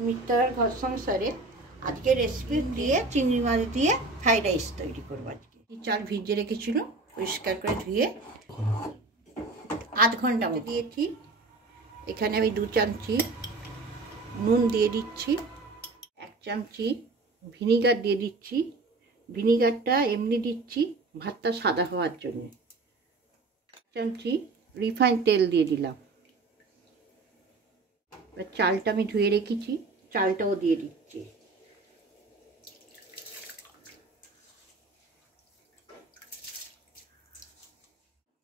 সুমিত্রার ঘর সংসারে আজকে রেসিপি দিয়ে চিংড়ি মাছ দিয়ে ফ্রাইড রাইস তৈরি করবো। আজকে চাল ভিজিয়ে রেখেছিল, পরিষ্কার করে ধুয়ে আধ ঘন্টা দিয়েছি। এখানে আমি 2 চামচি নুন দিয়ে দিচ্ছি, 1 চামচি ভিনিগার দিয়ে দিচ্ছি। ভিনিগারটা এমনি দিচ্ছি ভাতটা সাদা হওয়ার জন্য। 1 চামচি রিফাইন তেল দিয়ে দিলাম। চালটা আমি ধুয়ে রেখেছি, চালটাও দিয়ে দিচ্ছি।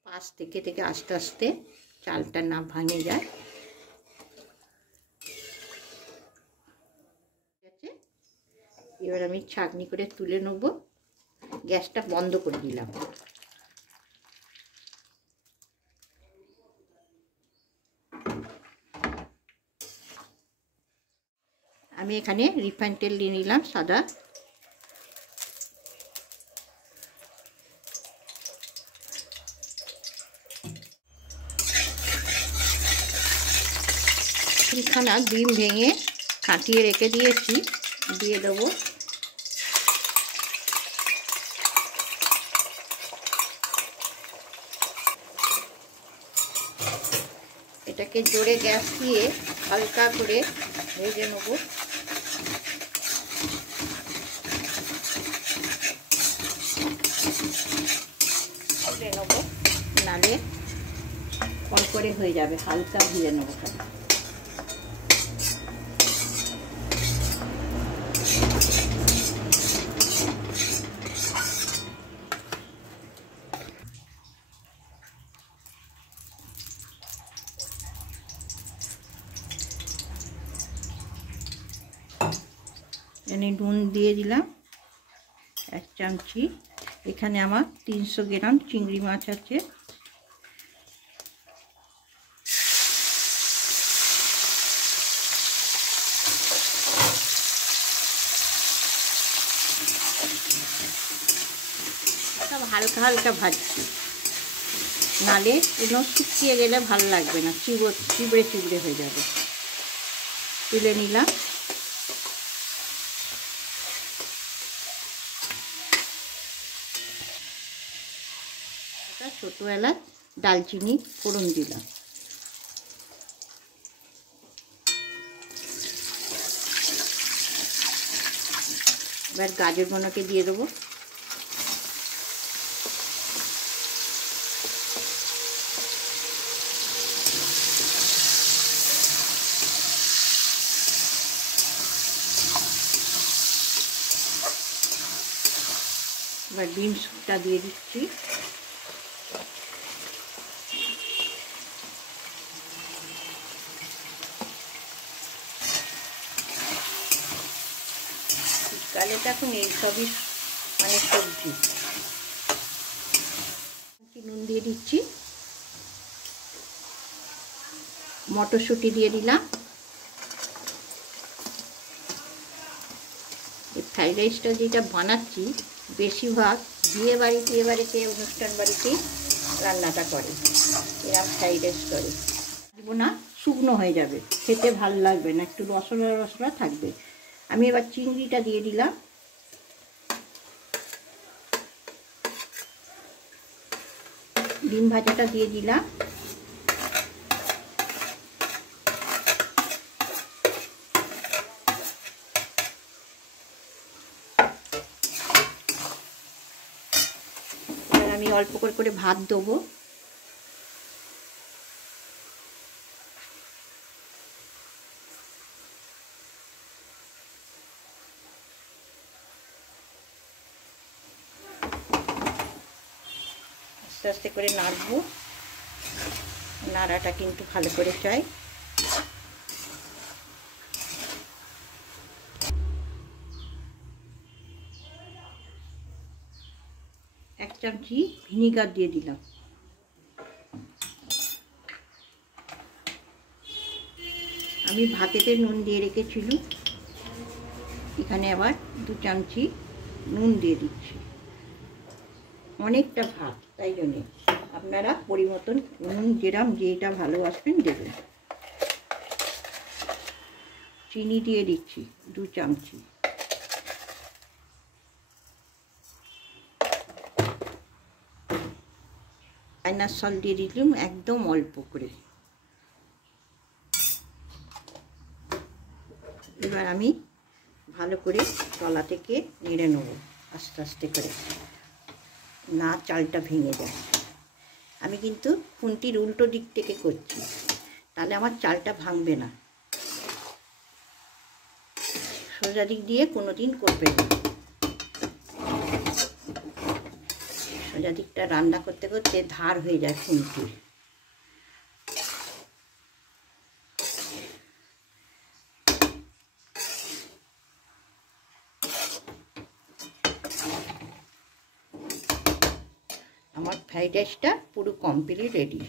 পাশ থেকে আস্তে আস্তে চালটা না ভাঙে যায়। এবার আমি ছাঁকনি করে তুলে নেব। গ্যাসটা বন্ধ করে দিলাম। আমি এখানে রিফাইন তেল দিয়ে নিলাম সাদা। তিনখানা ডিম ভেঙে ফাটিয়ে রেখে দিয়েছি, দিয়ে দেবো। এটাকে জোরে গ্যাস দিয়ে হালকা করে ভেজে নেব। নালে করে হয়ে যাবে, হালকা ভেজে নেবো। এখানে নুন দিয়ে দিলাম 1 চামচি। এখানে আমার 300 গ্রাম চিংড়ি মাছ আছে। সব হালকা হালকা ভাজছি, নালে এগুলো শুকিয়ে গেলে ভালো লাগবে না, চিবড়ে চিবড়ে হয়ে যাবে। তুলে নিলাম। ছোট এলাচ, দালচিনি ফোড়ন দিলাম। এবার গাজরগুলোকে দিয়ে দেবো। এবার বিনসটা দিয়ে দিচ্ছি। শীতকালে তো এখন এইসবই মানে সবজি। নুন দিয়ে দিচ্ছি, মটরশুঁটি দিয়ে দিলাম। এই ফ্রাইড রাইসটা যেটা বানাচ্ছি বেশিরভাগ বিয়ে বাড়িতে অনুষ্ঠান বাড়িতেই রান্নাটা করে, এরা ফ্রাইড রাইস করে। দিব না, শুকনো হয়ে যাবে, খেতে ভালো লাগবে না, একটু রসলা রসলা থাকবে। আমি এবার চিংড়িটা দিয়ে দিলাম। ডিম ভাজাটা দিয়ে দিলাম। এবার আমি অল্প করে ভাত দেবো। আস্তে আস্তে করে নাড়বো, নাড়াটা কিন্তু ভালো করে চাই। 1 চামচি ভিনিগার দিয়ে দিলাম। আমি ভাতেতে নুন দিয়ে রেখেছিল, এখানে আবার 2 চামচি নুন দিয়ে দিচ্ছি। অনেকটা ভাত, তাই জন্যে আপনারা পরিমতন নুন যেটা ভালোবাসবেন দেবেন। চিনি দিয়ে দিচ্ছি 2 চামচি। চাইনার সল্ট দিয়ে দিলাম একদম অল্প করে। এবার আমি ভালো করে তলা থেকে নেড়ে নেবো আস্তে আস্তে করে, না চালটা ভেঙে যায়। আমি কিন্তু খুন্তির উল্টো দিক থেকে করছি, তাহলে আমার চালটা ভাঙবে না। সোজা দিক দিয়ে কোনো দিন করবে না। সোজা দিকটা রান্না করতে করতে ধার হয়ে যায় খুন্তির। আমার ফ্রাইড রাইসটা পুরো কমপ্লিট রেডি।